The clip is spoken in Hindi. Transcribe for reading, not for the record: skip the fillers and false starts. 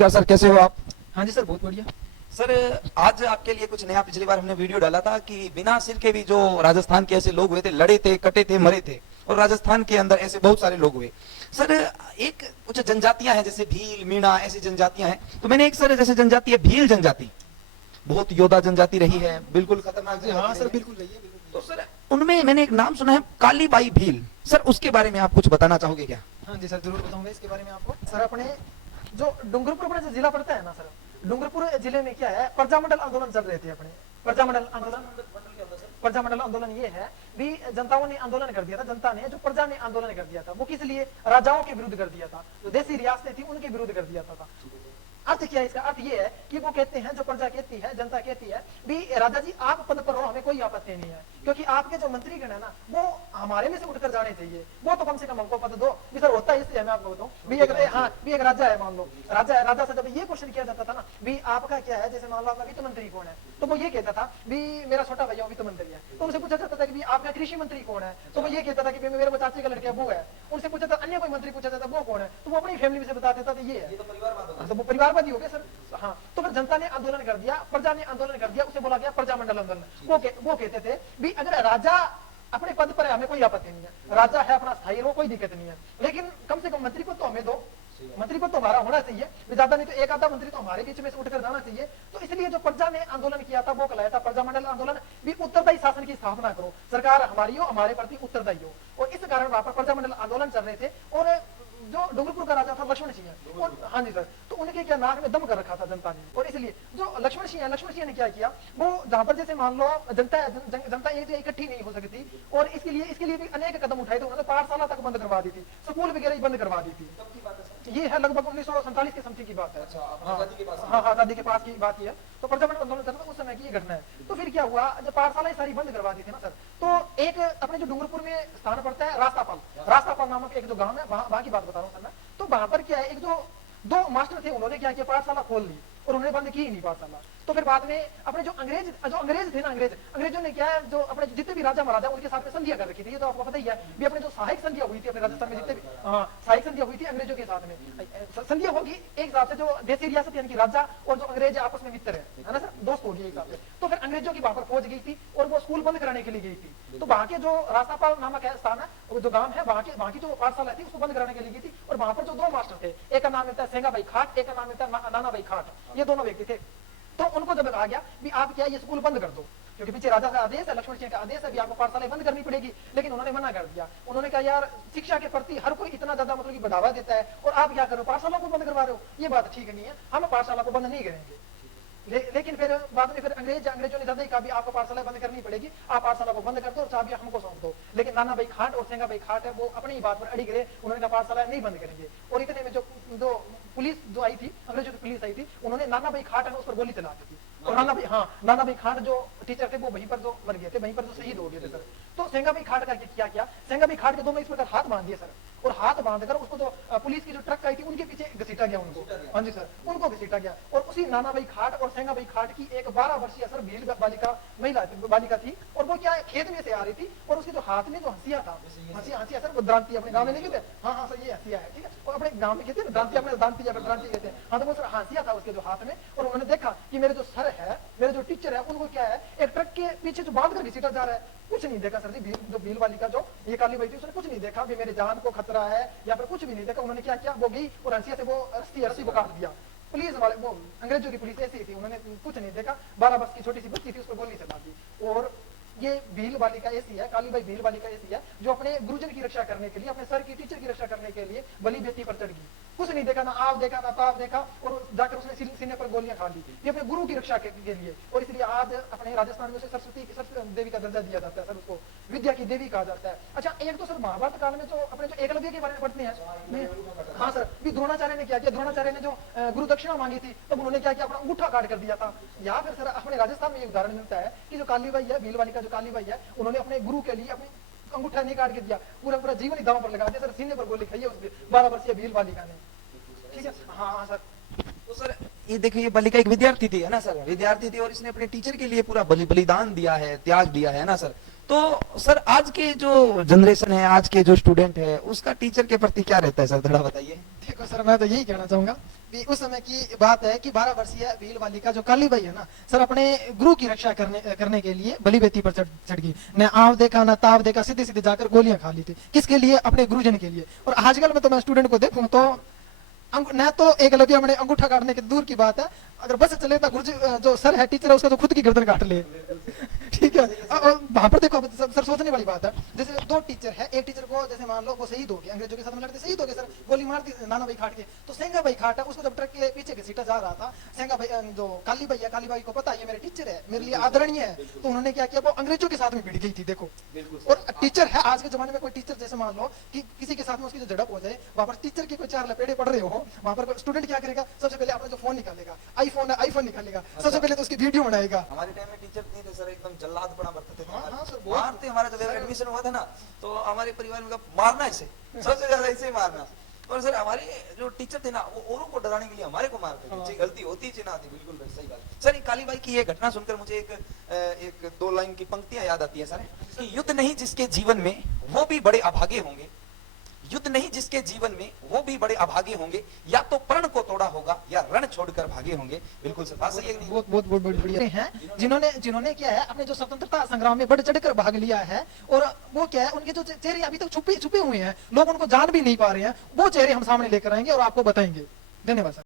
क्या सर, कैसे हो आप? हाँ जी सर, बहुत बढ़िया। सर, आज आपके लिए कुछ नया। पिछली बार हमने वीडियो डाला था कि बिना सिर के भी जो राजस्थान के ऐसे लोग हुए थे, लड़े थे, कटे थे, मरे थे, और राजस्थान के अंदर ऐसे बहुत सारे लोग हुए। सर, एक कुछ जनजातियां हैं जैसे भील, मीणा, ऐसी जनजातियां हैं। तो मैंने एक सर जैसे जनजाति है भील जनजाति, बहुत योद्धा जनजाति रही है, बिल्कुल खतरनाक जी हाँ जनजाति सर, रही है। बिल्कुल रही है, बिल्कुल। तो सर, उनमें मैंने एक नाम सुना है कालीबाई भील। सर, उसके बारे में आप कुछ बताना चाहोगे क्या? हाँ जी सर, जरूर बताऊंगा इसके बारे में आपको। सर, अपने जो डूंगरपुर अपना जो जिला पड़ता है ना सर, डूंगरपुर जिले में क्या है, प्रजामंडल आंदोलन चल रहे थे अपने। प्रजामंडल आंदोलन ये है भी, जनताओं ने आंदोलन कर दिया था, जनता ने, जो प्रजा ने आंदोलन कर दिया था, वो किस लिए? राजाओं के विरुद्ध कर दिया था, जो देसी रियासतें थी उनके विरुद्ध कर दिया था। अर्थ क्या है इसका? अर्थ ये है कि वो कहते हैं, जो प्रजा कहती है, जनता कहती है भी राजा जी आप पद पर हो, हमें कोई आपत्ति नहीं है, क्योंकि आपके जो मंत्रीगण है ना, वो हमारे में से उठकर जाने चाहिए, वो तो कम से कम हमको पद दो। भी सर होता है इसलिए मैं आपको बताऊं भी, एक हाँ भी एक राजा है, मान लो राजा है, राजा से जब ये क्वेश्चन किया जाता था ना भी आपका क्या है, जैसे मान लो आपका वित्त मंत्री कौन है, तो वो ये कहता था भी मेरा छोटा भैया वित्त मंत्री है। तो उनसे पूछा जाता था कि आपका कृषि मंत्री कौन है, तो वो ये कहता था कि मेरे चाचे का लड़का वो है। उनसे पूछा था, अन्य कोई मंत्री पूछा जाता वो कौन है, तो वो अपनी फैमिली में से बता देता था ये है। तो वो परिवारवादी हो गया सर। हाँ, तो फिर जनता ने आंदोलन कर दिया, प्रजा ने आंदोलन कर दिया, उसे बोला गया प्रजामंडल आंदोलन। वो कहते थे भी अगर राजा अपने पद पर है, हमें कोई आपत्ति नहीं है, राजा है अपना स्थायी, वो कोई दिक्कत नहीं है, लेकिन कम से कम मंत्री को तो हमें दो, मंत्री को तो हमारा होना चाहिए, ज्यादा नहीं तो एक आधा मंत्री तो हमारे बीच में से उठकर जाना चाहिए। तो इसलिए जो प्रजा ने आंदोलन किया था वो कहलाया था प्रजामंडल आंदोलन। भी उत्तरदायी शासन की स्थापना करो, सरकार हमारी हो, हमारे प्रति उत्तरदायी हो, और इस कारण वहां पर प्रजामंडल आंदोलन चल रहे थे। और जो डूंगरपुर का राजा था लक्ष्मण सिंह, और हाँ जी सर, तो उनके क्या नाक में दम कर रखा था जनता ने, और इसलिए जो लक्ष्मण सिंह ने क्या किया, वो जहां पर जैसे मान लो जनता एक जगह इकट्ठी नहीं हो सकती, और इसके लिए भी अनेक कदम उठाए थे उन्होंने। पाठशाला तक बंद करवा दी थी, स्कूल वगैरह ही बंद करवा दी थी। ये है लगभग 1947 के समथिंग की बात है। हाँ, आजादी के पास की बात है। तो प्रजामंडल आंदोलन चल रहा था, उस समय की ये घटना है। तो फिर क्या हुआ, जब पाठशालाएं सारी बंद करवा दी थी ना सर, तो एक अपने जो डूंगरपुर में स्थान पड़ता है रास्तापाल नामक एक जो गांव है, वहां की बात बता रहा हूँ सर मैं। तो वहां पर क्या है, एक जो दो मास्टर थे, उन्होंने क्या किया, पाठशाला खोल ली, और उन्होंने बंद की ही नहीं पाठशाला। तो फिर बाद में अपने जो अंग्रेज थे ना, अंग्रेजों ने क्या है, जो अपने जितने भी राजा महाराजा उनके साथ में संधियां कर रखी थी, ये तो आपको पता ही है भी। अपने जो सहायक संधियां हुई थी अपने राजस्थान में, जितने भी सहायक संधियां हुई थी अंग्रेजों के साथ में, संधियां होगी एक हिसाब से, जो देसी रियासत यानी कि राजा और जो अंग्रेज आपस में मित्र है ना सर, दोस्त होगी एक हिसाब से। तो फिर अंग्रेजों की वहां पर फौज गई थी, और वो स्कूल बंद कराने के लिए गई थी। तो वहां के जो रास्तापाल नामक है स्थान है, जो गांव है, वहां की जो पाठशाला थी उसको बंद कराने के लिए गई थी। और वहां पर जो दो मास्टर थे, एक का नाम होता है सेंगा भाई खाट, एक का नाम होता है नाना भाई खाट, ये दोनों व्यक्ति थे। तो उनको जब कहा गया भी आप क्या ये स्कूल बंद कर दो, क्योंकि पीछे राजा का आदेश है, लक्ष्मण सिंह का आदेश है भी आपको पाठशालाएं बंद करनी पड़ेगी, लेकिन उन्होंने मना कर दिया। उन्होंने कहा यार शिक्षा के प्रति हर कोई इतना ज्यादा मतलब कि बढ़ावा देता है, और आप क्या करो, पाठशाला को बंद करवा रहे हो, ये बात ठीक नहीं है, हम पाठशाला को बंद नहीं करेंगे। लेकिन फिर बाद में फिर अंग्रेजों ने ज्यादा ही कहा भी आपको पाठशाला बंद करनी पड़ेगी, आप पाठशाला को बंद कर दो और चाबी हमको सौंप दो। लेकिन नाना भाई खाट और सेंगा भाई खाट है, वो अपनी ही बात पर अड़ी गए, उन्होंने कहा पाठशाला नहीं बंद करेंगे। और इतने में जो पुलिस जो आई थी, अंग्रेजों की पुलिस आई थी, उन्होंने नाना भाई खाट है उस पर गोली चला दी थी। और नाना भाई खाट जो टीचर थे वो वहीं पर जो मर गए थे, वहीं पर जो शहीद हो गए थे सर। तो सेंगा भाई खाट का क्या किया, सेंगा भाई खाट के दोनों इस प्रकार हाथ बांध दिए सर, और हाथ बांधकर उसको जो पुलिस की जो ट्रक आई थी उनके पीछे घसीटा गया उनको। हाँ जी सर, उनको घसीटा गया। और उसी नाना भाई खाट और सेंगा भाई खाट की एक 12 वर्षीय सर भील बालिका थी, और वो क्या खेत में से आ रही थी, और उसके जो हाथ में जो हंसिया था, हंसिया सर वो द्रांति, अपने गाँव में नहीं कहते, हाँ सर ये हंसिया है, ठीक है, और अपने गाँव में कहते हैं द्रांति, अपने द्रांति कहते हैं। हाँ, तो वो सर हंसिया था उसके जो हाथ में, और उन्होंने देखा कि मेरे जो सर है, मेरे जो टीचर है, उनको क्या है एक ट्रक के पीछे जो बांध कर घसीटा जा रहा है। कुछ नहीं देखा सर जी, जो भील वाली का जो ये काली भाई थी, उसने कुछ नहीं देखा भी मेरे जान को खतरा है या फिर कुछ भी नहीं देखा। उन्होंने क्या किया, वो गई और हंसिया से वो रस्सी को काट दिया। पुलिस वाले, वो अंग्रेजों की पुलिस ऐसी थी, उन्होंने कुछ नहीं देखा, 12 वर्ष की छोटी सी बच्ची थी, उस पर गोली चला दी। और ये भील बालिका ऐसी है, काली भाई भील बालिका ऐसी है, जो अपने गुरुजन की रक्षा करने के लिए, अपने सर की टीचर की रक्षा करने के लिए बलि बेटी पर चढ़ गई। कुछ नहीं देखा, ना आप देखा ना पाप देखा, और जाकर उसने सीने पर गोलियां खा ली, ये अपने गुरु की रक्षा के लिए। और इसलिए आज अपने राजस्थान में उसे सरस्वती देवी का दर्जा दिया जाता है सर, उसको विद्या की देवी कहा जाता है। अच्छा, एक तो सर महाभारत काल में जो अपने जो एकलव्य के बारे में पढ़ते हैं, हाँ सर, भी द्रोणाचार्य ने क्या किया, द्रोणाचार्य ने जो गुरु दक्षिणा मांगी थी, तब उन्होंने क्या किया, अपना अंगूठा काट कर दिया था। या फिर सर अपने राजस्थान में एक उदाहरण मिलता है कि जो कालीबाई है, भील वाली का जो कालीबाई है, उन्होंने अपने गुरु के लिए अपने अंगूठा नहीं काट के दिया, पूरा जीवन ही दांव पर लगा दिया सर, सीने पर गोली खाई है उसने 12 वर्षीय भील बालिका ने। ठीक है, हाँ सर। तो सर ये देखिए, ये बालिका एक विद्यार्थी थी, है ना सर, विद्यार्थी थी, और इसने अपने टीचर के लिए पूरा बलिदान दिया है, त्याग दिया है ना सर। तो सर आज के जो जनरेशन है, आज के जो स्टूडेंट है, उसका टीचर के प्रति क्या रहता है सर, थोड़ा बताइए। देखो सर, मैं तो यही कहना चाहूंगा भी उस समय की बात है कि 12 वर्षीय भील बालिका जो काली बाई है ना सर, अपने गुरु की रक्षा करने के लिए बलि बेटी पर चढ़ गई। न आव देखा न ताव देखा, सीधे सीधे जाकर गोलियां खा ली थी। किसके लिए? अपने गुरुजन के लिए। और आजकल में तो मैं स्टूडेंट को देखूं तो न तो एकलव्य मैंने अंगूठा काटने की दूर की बात है, अगर बस चले तो गुरुजी जो सर है टीचर है उसका तो खुद की गर्दन काट ले। ठीक है, वहां पर देखो सर सोचने वाली बात है, जैसे 2 टीचर है, एक टीचर को जैसे मान लो वो शहीद हो गया, अंग्रेजों के साथ में लड़ते शहीद हो गए सर, गोली मार दी नाना भाई खाट के, तो सेंगा भाई खाट है उसको जब ट्रक के पीछे घसीटा जा रहा था, सेंगा भाई जो काली भाई है, काली भाई को पता है ये मेरे टीचर है, मेरे लिए आदरणीय है, तो उन्होंने क्या किया, वो अंग्रेजों के साथ में भिड़ गई थी। देखो, और टीचर है आज के जमाने में कोई टीचर जैसे मान लो कि किसी के साथ में उसकी जो झड़प हो जाए, वहां पर टीचर के कोई 4 लपेड़े पड़ रहे हो, वहां पर स्टूडेंट क्या करेगा, सबसे पहले अपना जो फोन निकालेगा, आईफोन है आईफोन निकालेगा, सबसे पहले तो उसकी वीडियो बनाएगा। हमारे टाइम में टीचर नहीं थे सर, एकदम जल्लाद पड़ा बरतते थे। हाँ, सर, बहुत- मारते, हमारा जब एडमिशन हुआ था ना तो हमारे परिवार में कहा, मारना इसे, सबसे ज्यादा इसे ही मारना। और सर हमारे जो टीचर थे ना वो औरों को डराने के लिए हमारे को मारते थे, चाहे गलती होती चाहे ना आती। बिल्कुल सही बात सर। काली बाई की ये घटना सुनकर मुझे एक 2 लाइन की पंक्तियां याद आती है सर, कि युद्ध नहीं जिसके जीवन में वो भी बड़े अभागे होंगे, युद्ध नहीं जिसके जीवन में वो भी बड़े अभागे होंगे, या तो प्रण को तोड़ा होगा या रण छोड़कर भागे होंगे। बिल्कुल सर, बात सही है कि नहीं? बहुत बहुत बहुत बढ़िया हैं जिन्होंने क्या है अपने जो स्वतंत्रता संग्राम में बढ़ चढ़कर भाग लिया है, और वो क्या है उनके जो चेहरे अभी तक छुपे हुए हैं, लोग उनको जान भी नहीं पा रहे हैं, वो चेहरे हम सामने लेकर आएंगे और आपको बताएंगे। धन्यवाद सर।